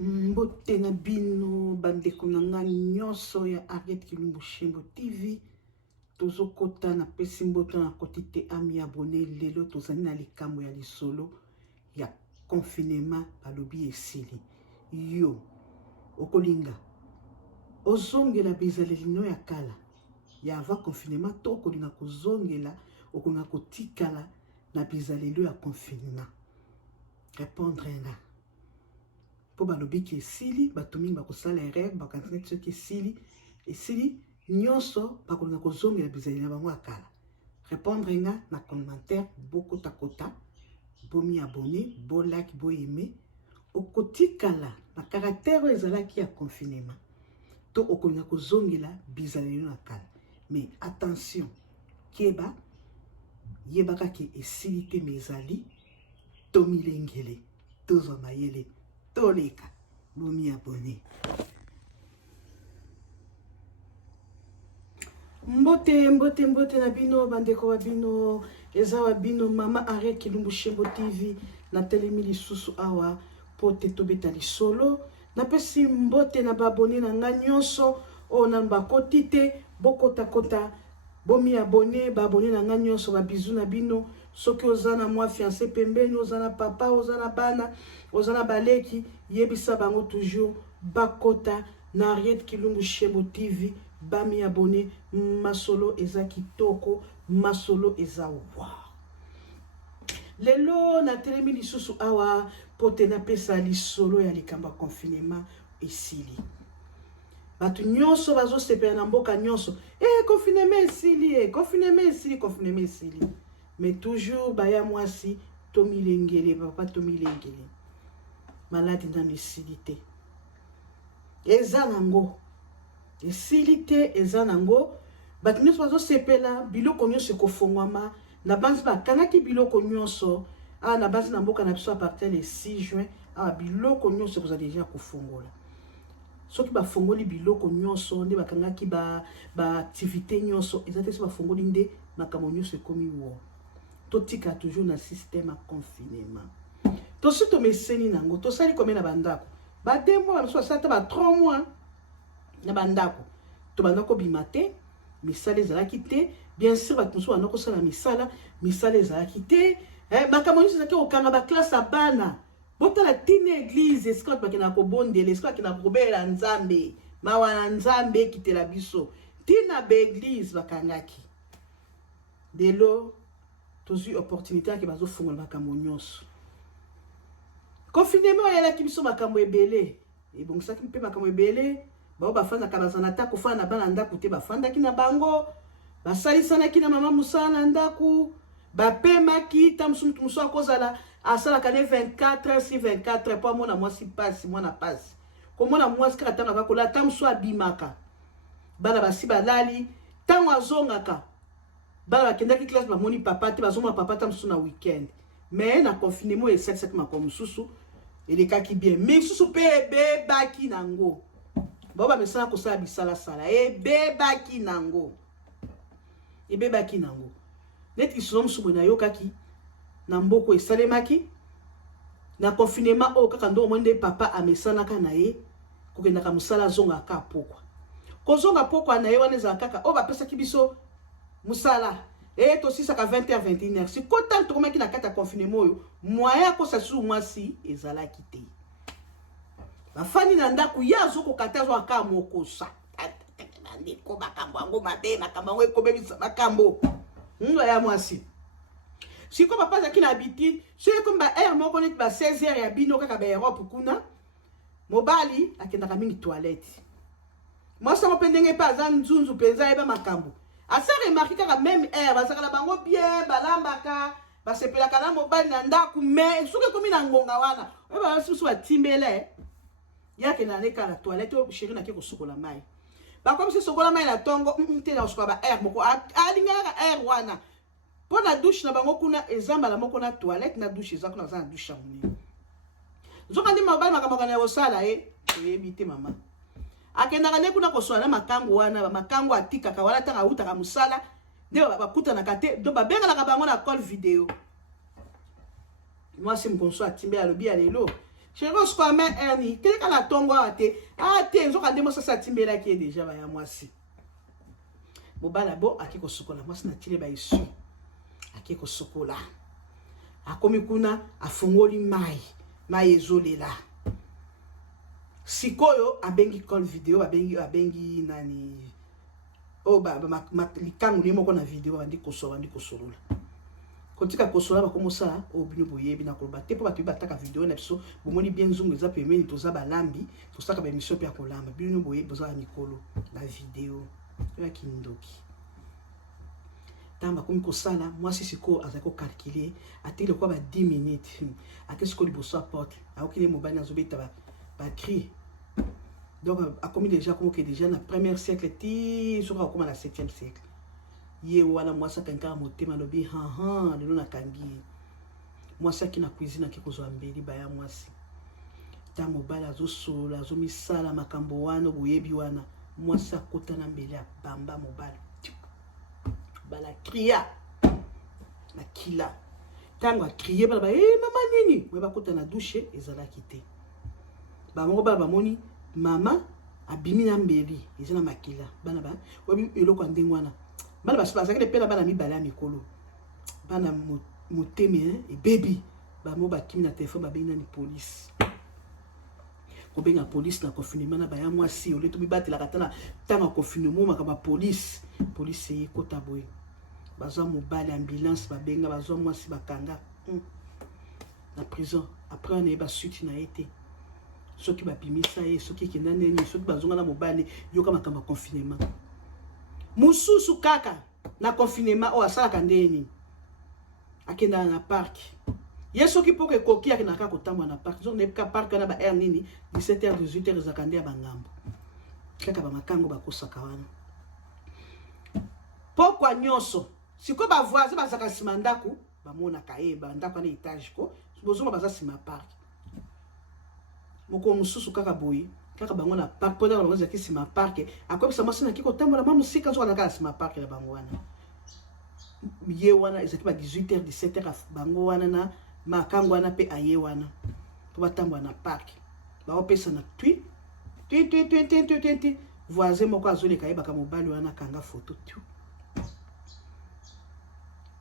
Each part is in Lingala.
Mbote na bino bandeko na nga nyonso ya Arrête Kilumbu Shembo TV. Tozo kota na pesi mbote na kotite ami abonné lelo tozani na likambo ya lisolo ya confinement balobi esili. Yo okolinga ozongela bizalelino ya kala ya avant confinement to okolinga kozongela okolinga kotikala na bizalelo ya confinement. Répondre nga po balobi ki esili bato mingi bakosala erreur bakantina soki esili nyonso bakolinga kozongela bizaleli na bango akala. Répondre nga na commentaire bokota kota bomi abonné bo like bo aimer okotikala na caractère ezalaki ya confinement to okolinga kozongela bizaleli na kala. Mais attention keba yebaka ki esili te mezali to milengele tozo mayele toleka bomi abonné. Mbote na bino bandeko wa bino eza wa bino mama Arrête Kilumbu Shembo TV na telemi lisusu awa pote tobeta lisolo na pesi mbote na babone na nga nyonso o na bakoti te bokota kota bomi abonné babone na nga nyonso ba bizu na bino soki ozana mwa fiancé pembeni ozana papa ozana bana ozana baleki yebisa bango toujours bakota na Arrête Kilumbu Shembo TV bami abonné masolo eza kitoko masolo eza wa lelo na telemi lisusu awa pote na pesa lisolo ya likamba confinement esili batu nyonso bazo sepela na mboka nyonso confinement esili mais toujours baya mwasi to milengele papa to milengele maladi na esili te eza nango esili te eza nango batu nyonso bazo sepela biloko nyonso ekofongwama na banzi bakangaki biloko nyonso na banzi na mboka na biso a partir le 6 juin biloko nyonso koza deja kofongola soki bafongoli biloko nyonso nde bakangaki ba activité nyonso eza te so bafongoli nde makambo nyonso ekomi wo totika toujours na système a confinement tosi tomeseni nango tosali komena na bandako ba 2 mois baso basata ba 3 mois na bandako to bandako bimate misala ezalaki te bien sûr bato mosusu bandako sala misala ezalaki te makambo nyonso ezalaki kokanga baklasse ya bana botala tina église esika bato bakenda kobondela esika bakenda kobela nzambe mawa na nzambe ekitela biso tina baeglise bakangaki lelo tozwi opportunité yake bazofungola makambo nyonso confinement oyalaki biso makambo ebele ebongisaki mpe makambo ebele bao bafandaka bazana ta kofanda na bana ndako te bafandaki na bango basalisanaki na mama musala na ndako bapemaki ta musu musu akozala asalaka ne 24 si 24 po amona mwasi pasi mwana pasi komona mwasi kaka tanga bakola ta musu abimaka bana basi balali tango azongaka bana bakendaki classe bamoni papa te bazomona papa ta musu na weekend mais na confinement esalisaki makambo mususu elekaki bien misusu pe ebebaki nango baba mesana kosala bisala ebebaki nango neti somo subo na yokaki na mboko esalemaki na confinement o kaka ndo mwende papa amesanaka na ye kokendaka musala zonga ka pokwa kozonga pokwa na ye waneza kaka o bapesaki biso musala tosisaka 20h 21h si kota tokomaki na kata confinement oyo moya kosa su mwasi ezalaki te bafani na ndako ya azokokata aka mokosa ndeko makambo yango mabe makambo yango ekobebisa makambo ndo ya mwasi siko papa azalaki na habitude soki komi ba heure moko neti ba 16h ya bino kaka ba Europe kuna mobali akendaka mingi toilette mwasi yango mpe ndenge mpe aza nzunzu mpenza ayeba makambo asa remarki kaka même heure bazalaka na bango bien balambaka basepelaka na mobali na ndako mais soki komi na ngonga wana oyeba basusu batimbele yake na neka la toilette o chéri na ke kosukola mai ba comme si sokola mai na tongo te na sokola ba air moko alinga air wana po na douche na bango kuna ezamba la moko na toilette na douche ezako na za douche amuni zoka ndi mabali makambo na osala ebite mama akenda kana kuna kosola na makango wana ba makango atika ka wana tanga utaka musala nde bakuta na kate do ba benga la bango na call vidéo moi c'est mon conso atimbe alobi alelo chéri osikola main erni keleka na tongo awa te te nzoka nde mosi atimbelaki ye deja baya mwasi mobala bo ake kosukola mwasi na tile baesu ake kosukola akomi kuna afungoli mai ezolela sikoyo abengi call video abengi nani likangu liye moko na video bandi kosolola kotika kosola bakomosa obino boyebi na koloba te po bato bataka video na biso bomoni bien nzungu eza pemeni toza balambi tosaka ba émission pe ya kolamba bino boyebi boza mikolo na video ya kindoki tamba komi kosala mwasi siko azali kokalkule atili kwa ba 10 minutes akesiko liboso ya porte akokile mobali azobeta bakri donc akomi déjà comme que déjà na premier siècle ti soka akoma na 7e siècle ye wana mwasi akankaka motema alobi lelo nakangi mwasi aki na cuisine aki kozwa mbeli baya mwasi ta mobali azosolola azomisala makambo wana boyebi wana mwasi akota na mbeli ya bamba mobali bala cria na kila tango akrie bala mama nini we bakota na douche ezalaki te bango bala bamoni mama abimi na mbeli eza na makila bana ba webi eloko ndenge wana bana basakele pela bana mibala ya mikolo bana moteme ebebi bamo bakimi na telefone babengi nani police kobenga police na confinement na baya mwasi oleto bibatelaka tana tanga confinement makaba police ekota boye bazwa mobali ambulance babenga bazwa mwasi bakanga na prison après on eba suite na été soki bapimisa ye soki kenda neni soki bazonga na mobali yoka makamba confinement mususu kaka na confinement o asalaka ndeni akenda na parc ye soki poke koki akenda kaka kotambwa na parc zo nebika parc na ba heure nini 17h 18h ezakande ya bangambo kaka bamakango bakosaka wana pokwa nyonso siko bavoise bazaka sima ndako bamonaka ye bandako na etage ko bozonga baza sima parc moko mususu kaka boyi kaka bango na parc po bango zaki sima parc akobisa mwasi na kiko tambola mwa musika zo na kaka sima parc na bango wana ye wana ezaki ba 18h 17h bango wana na makango wana pe aye wana po batambola na parc baopesa na tui voisin moko azoleka ye baka mobali wana kanga photo tu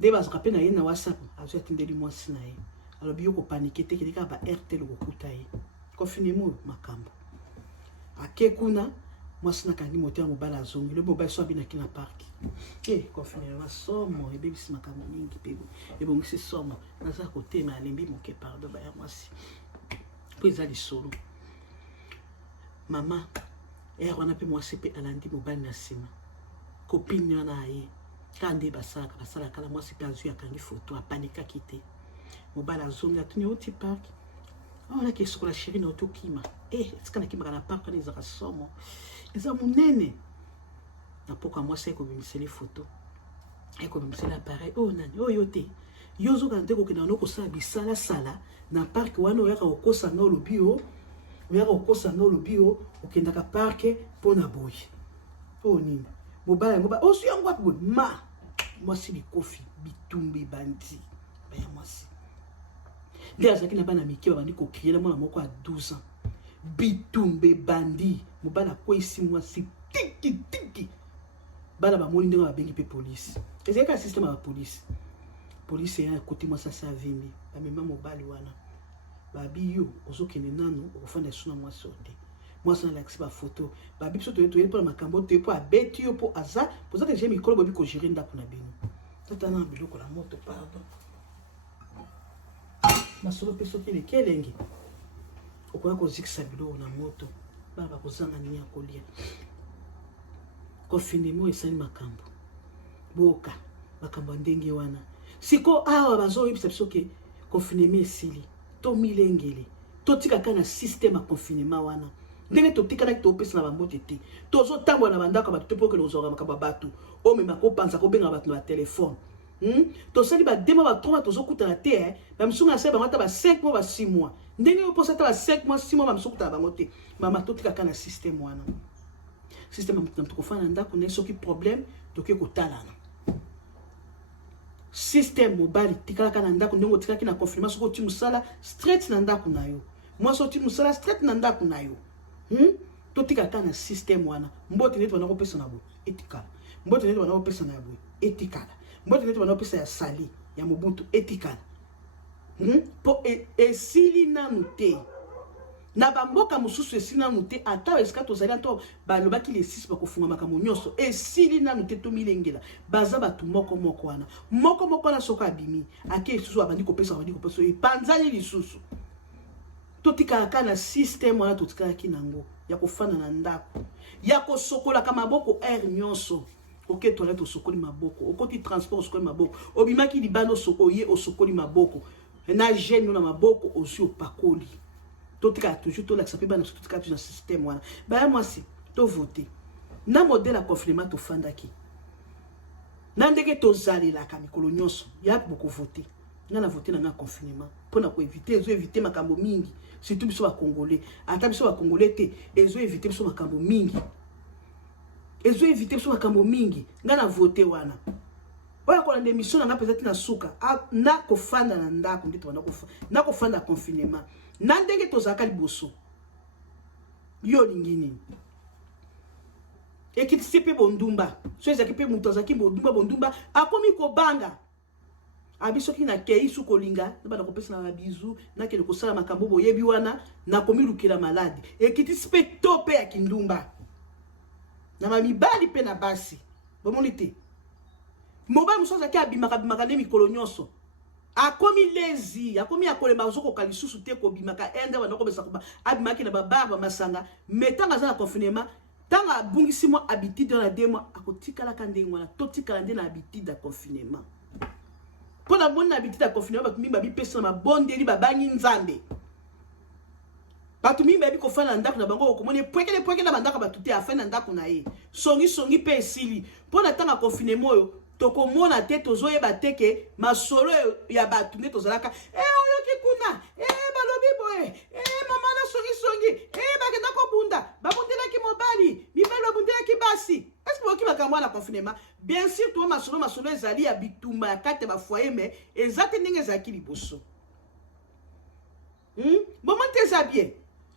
de bazaka pe na ye na WhatsApp azo atindeli mwasi na ye alobi yo kopanike te keleka ba RTL kokuta ye confinement makambo ake kuna mwasi na kangi moto ya mobali azongi le mobali so abinaki na parc confinement somo ebebisi makambo mingi pe ebongisi somo naza kotema alembi moke pardon baya mwasi po eza lisolo mama wana pe mwasi pe alandi mobali na nsima kopine wana aye kande basalaka la mwasi pe azwi akangi foto apanikaki te mobali azongi atuni oti parc on a que sur la chérie na otokima c'est quand kimaka na parc les rasomo eza munene na poka mwasi ko bimiseli photo ko bimiseli appareil nani yote yozo kande ko kina noko sa bisala sala na parc wana oyaka okosa na lobio okenda ka parc pona boy nini mobala ngoba osu yango apo mwasi bikofi bitumbi bandi baya mwasi nde azaki na bana mike babandi kokriela mwana moko ya 12 ans bitumbe bandi mobala akwesi mwasi tiki bana bamoni ndenge babengi pe police ezalaki ka systeme ya police ya kote mwasi asa avimbi bamema mobali wana babi yo ozokende nano okofanda esu na mwasi ote mwasi nalakisi bafoto babi biso toyeli mpona makambo te po abeti yo po aza poza te je mikolo bobi kogere ndako na bino tata na biloko na moto pardon masolo pe soki eleki elenge okoya kozikisa biloko na moto bana bakozanga nini ya kolia confinement esali makambo boka makambo ya ndenge wana siko awa bazoyebisa biso ke confinement esili to milengele totikaka na système ya confinement wana ndenge totikanaki topesa na bambote te tozotambola na bandako ya bato te mpoke ozwaka makambo ya bato omema kopanza kobenga bato na batelefone tosali badema batroma tozokutana te bamisunga na sali bango ata ba 5 mois ba 6 mois ndenge oposa ata ba 5 mois 6 mois bamisokutana bango te mama totikaka na système wana système ya moto kofana na ndako na soki problème toke kotalana système mobile tikalaka na ndako ndenge otikaki na confinement soko ti musala straight na ndako na yo moi sorti musala straight na ndako na yo totika kana système wana mbote neti wana kopesa na bo etikala mbote neti wana kopesa na bo etikala mbote neti wana kopesa ya sali ya Mobutu etikala po esili nanu te na bamboka mususu esili nanu te ata esika tozali anto balobaki les 6 bakofunga makambo nyonso esili nanu te tomilengela baza batu moko wana soka abimi ake lisusu abandi kopesa epanzani lisusu totikaka na système wana totikalaki nango ya kofana na ndako ya kosokola ka maboko air nyonso oke toilette osokoli maboko okoti transport osokoli maboko obimaki libano oye osokoli maboko na gêne na maboko osi opakoli totika toujours to laksa pe bana totika toujours na système wana ba moi si to voter na modèle à confinement to fandaki na ndenge to zalela ka mikolo nyonso ya boko voter na voter na confinement pour ko éviter makambo mingi surtout biso ba congolais ata biso ba congolais te ezo éviter biso makambo mingi ngana voter wana oya kola démission na nga peut-être na suka na kofanda na ndako ndito na kofanda confinement na ndenge tozaka liboso yo lingini ekiti sipe bondumba so ezaki pe muto azaki bondumba akomi kobanga abisoki na kei su kolinga na bana kopesa na bizu na kele kosala makambo boyebi wana na komi lukela malade ekiti sipe tope ya kindumba na mamibali pe na basi bomoni te mobali musoza ki abimaka ne mikolo nyonso akomi lezi akomi akolema zoko kalisusu te ko bimaka ende wana ko besa ko abimaki na bababa masanga metanga za na confinement tanga bungisi mo habitude na demo akotikala kande ngwana totikala nde na habitude ya confinement pona bona habitude ya confinement ba mimba bi pesa na bondeli babangi nzambe batu mimba bi ko fana ndako na bango ko mone pweke na bandaka batute afana ndako na ye songi pe esili pona tanga confinement yo toko mona te tozoyeba teke masolo ya batu nde tozalaka oyoki kuna balobi boye mama na songi bakenda kobunda babundelaki mobali mibali babundelaki basi est-ce que boki makambo na confinement bien sûr to masolo ezali ya bitumba ya kate ba foyer mais ezate ndenge ezalaki liboso moment eza bien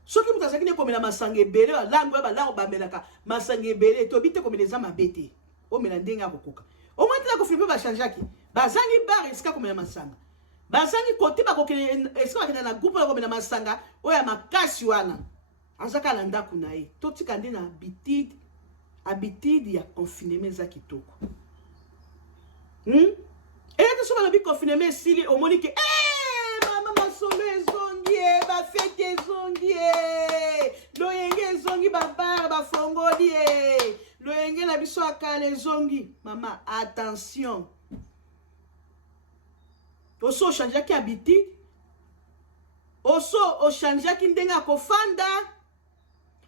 soki mutu azalaki ne komela masanga ebele balango bamelaka masanga ebele tobite komela eza mabe te omela ndenge akokoka au moins tu as confirmé ba changeaki bazangi bar esika komela masanga bazangi côté ba kokele esika bakena na groupe la komela masanga oya makasi wana azaka la ndako na ye totika nde na habitude ya confinement za kitoko et so ba bi confinement sili omoni ke mama masolo ezongi ba fete ezongi loyenge ezongi ba bar ba fongoli loyenge na biso akale zongi mama attention oso changer ki habitude oso o changer ki ndenga kofanda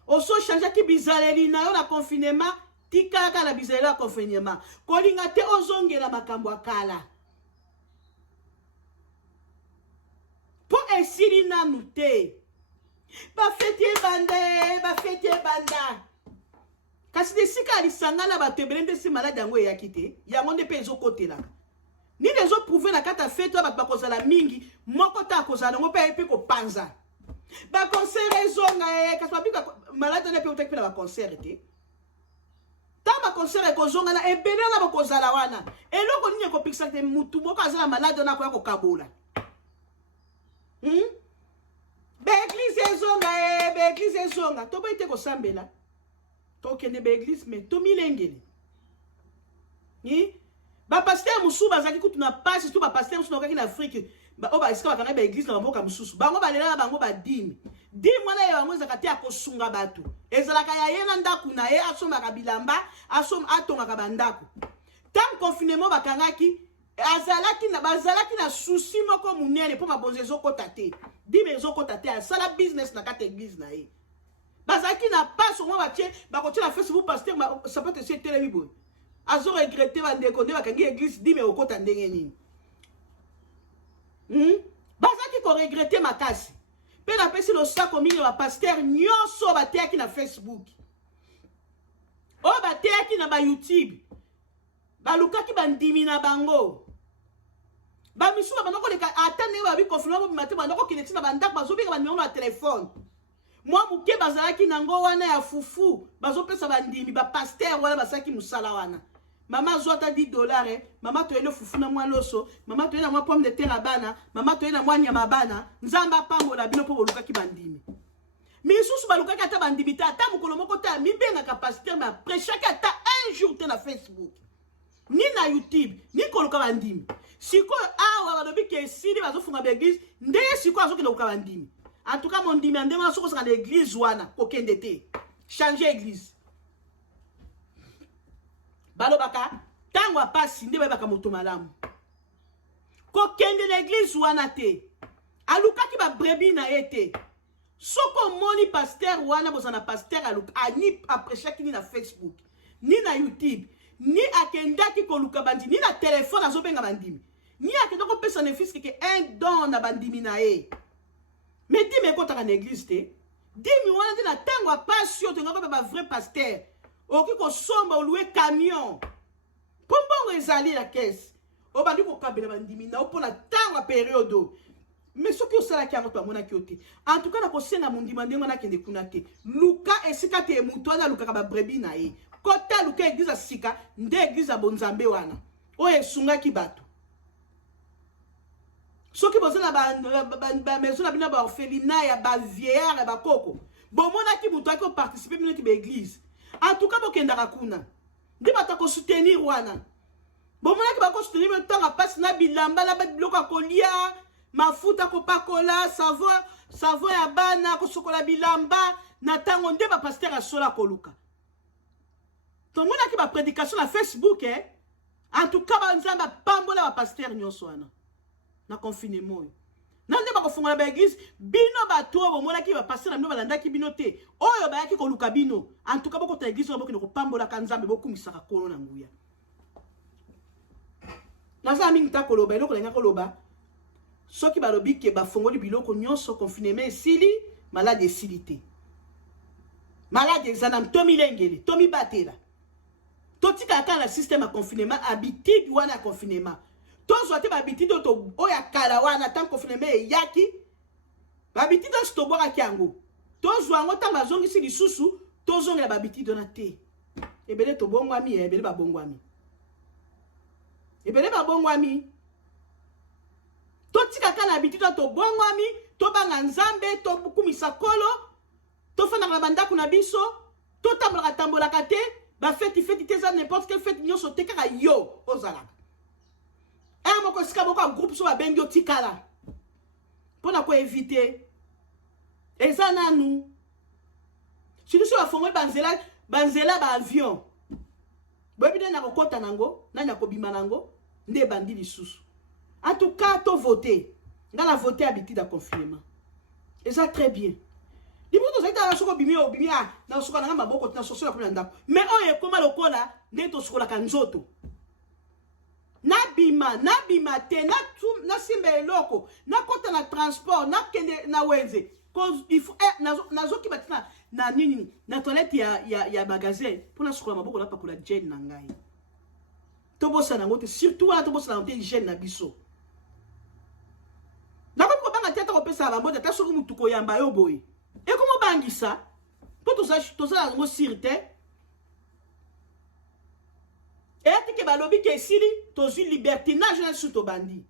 oso changer ki bizaleri na yo na confinement tikaka na bizaleri na confinement kolinga te ozongela makambo akala po esili nanu te bafeti banda kasi desika alisangana batebele nde si malade yango eyaki te yango nde mpe ezokotelaka nini ezoprouve na kati ya fete oyo bato bakozala mingi moko te akozala yango mpe ayebi kopanza baconcert ezonga kasi babika malade nde mpe otaki mpe na baconcert te ntango baconcert ekozongana ebele wana bakozala wana eloko nini ekopikisa te mutu moko azala malade wana akoya kokabola baeglise ezonga toboyi te kosambela tokende baeglise me tomilengeli bapaster mosusu bazalaki kutu na pasi surtout bapaster mosusu nakokaki na afrique oyo baesika bakanga baeglise na bamboka mosusu bango balelaka bango badimi dimi wana yo yango ezalaka te ya kosunga bato ezalaka ya ye na ndako na ye asombaka bilamba atongaka bandako ntango confinement bakangaki bazalaki na susi moko munene mpo mabonzo ezokota te dimi ezokota te asala business na kati eglise na ye bazalaki na passe mwa batie bakotie na Facebook pasteur sapato esi etelemi boye azo regrette bandeko nde bakangi eglise dime okota ndenge nini bazalaki koregrette makasi mpe napesi losako mingi bapaster nyonso bateyaki na Facebook oyo bateyaki na bayoutube balukaki bandimi na bango ba misu ba banoko leka atane ba bi confinement ba matin banoko kineti na bandak bazo bika ba numéro na téléphone moi muke bazalaki nango wana ya fufu bazo pesa bandimi ba pasteur wana basaki musala wana mama zota $10 mama to ele fufu na mwa loso mama to na mwa pomme de terre bana mama to na mwa nyama bana nzamba pango na bino po boluka ki bandimi misusu baluka ki ata bandimi ta ata mukolo moko ta mi benga ka pasteur mais après chaque ata un jour te na Facebook ni na YouTube ni koluka bandimi siko awa balobi ke sili bazofunga ba église nde siko azoki na bandimi en tout cas mon ndimi andema soko sa na église wana kokende te changer église balobaka tango apasi nde bayebaka moto malamu kokende na église wana te alukaki babrebi na ye te soko moni pasteur wana bozana pasteur aluka ani aprechaki ni na Facebook ni na YouTube ni akendaki koluka bandimi ni na telefone azobenga bandimi ni akendaki kopesa na fils keke un don na bandimi na ye mais dimi ekotaka na église te dimi wana nde na tango apasi yo tengaka ba vrai pasteur oki kosomba oluwe camion po mbongo ezali la caisse obandi kokabela bandimi na opona tango ya période mais soki osalaki yango twamonaki yo te en tout cas nakosenga mondima ndenge wana akende kuna te luka esika te moto wana alukaka babrebi na ye kota luka église ya sika nde église ya bonzambe wana oyo esungaki bato soki boza na bamaison na bino ya baorphelina ya bavieillard ya bakoko bomonaki moto aki oparticipe bino ti baéglise en tout cas bokendaka kuna nde bato akosoutenir wana bomonaki bakosoutenir bino ntango apasi na bilamba na biloko ya kolia mafuta kopakola savon ya bana kosokola bilamba na ntango nde bapaster asola koluka tomonaki baprédication na Facebook en tout cas banzambe apambola bapaster nyonso wana na confinement oyo nande bakofungola baéglise bino bato oyo bomonaki bapaster na bino balandaki bino te oyo bayaki koluka bino en tout cas bokota église oyo bokende kopambolaka nzambe bokumisaka kolo na nguya naza mingi ta koloba eloko lenga koloba soki balobi ke bafongoli biloko nyonso confinement esili malade esili te malade eza na tomi lengeli tomi batela totika kaka na système ya confinement habitude wana ya confinement tozwa te babitide oyo ya kala wana tant confinement eyaki babitide oyo tobwakaki yango tozwa yango ntango bazongisi lisusu tozongela babitide wana te ebele tobongwami ebele babongwami ebele babongwami totika kaka na habitude oyo tobongwami tobanga nzambe tobukumisa kolo tofandaka na bandako na biso totambolaka te bafeti te eza n'importe quelle fete nyonso te kaka yo ozalaka moko esika moko ya groupe so babengi otikala mpona koevite eza nanu surtout so bafongoli banzela baavion boyebi nde na kokota nango nani akobima nango nde ebandi lisusu en tout cas tovote nga na vote habitude ya confinement eza très bien liboso tozali tala soko obimi nasokola nanga maboko nasosola kuna ndako mais oyo ekoma lokola nde tosokolaka nzoto nabima te nasimba eloko nakota na transport nakende na wenze nazokiba ti na nini na toilette ya magasin mpo nasokola maboko napakola gene na ngai tobosana yango te surtout wana tobosana yango te hygiène na biso nakoki kobanga te ata kopesa bambote ata soki mutu koyamba yo boye ekomobangisa mpo tozala yango sire te eyatike balobi ke esili tozwi libertinage na lisu tobandi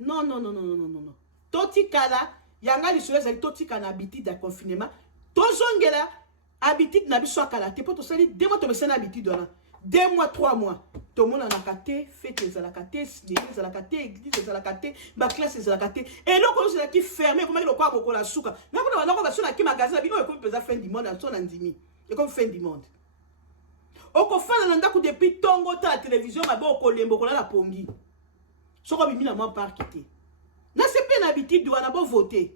non totikala yanga lisolo ezali totikala na habitude ya confinement tozongela habitude na biso akala te mpo tosali 2 mois tomesana habitude wana 2 mois 3 mois tomonanaka te fete ezalaka te cinéma ezalaka te église ezalaka te baklasse ezalaka te eloko oyo ezalaki ferme ekomaki lokola mokola suka nakona banako basonaki magasin na bino oyo ekomi mpenza fin du monde aso na ndimi ekomi fin du monde okofanda na ndako depuis tongo ta la télévision mabe okolemba okolala pongi soko obimi na mwa parki te nasepe na habitude wana bovote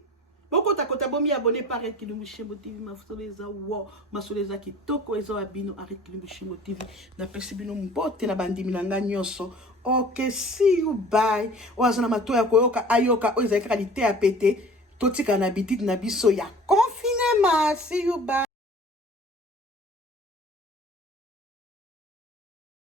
bokotakota bomi abonné par Kilumbu Shembo TV masolo eza wo masolo eza kitoko eza wa bino avec Kilumbu Shembo TV napesi bino mbote na bandimi na nga nyonso ok see you bye oaza na mato ya koyoka ayoka oyo ezali kaka lite ya pete totika na habitude na biso ya confinement see you bye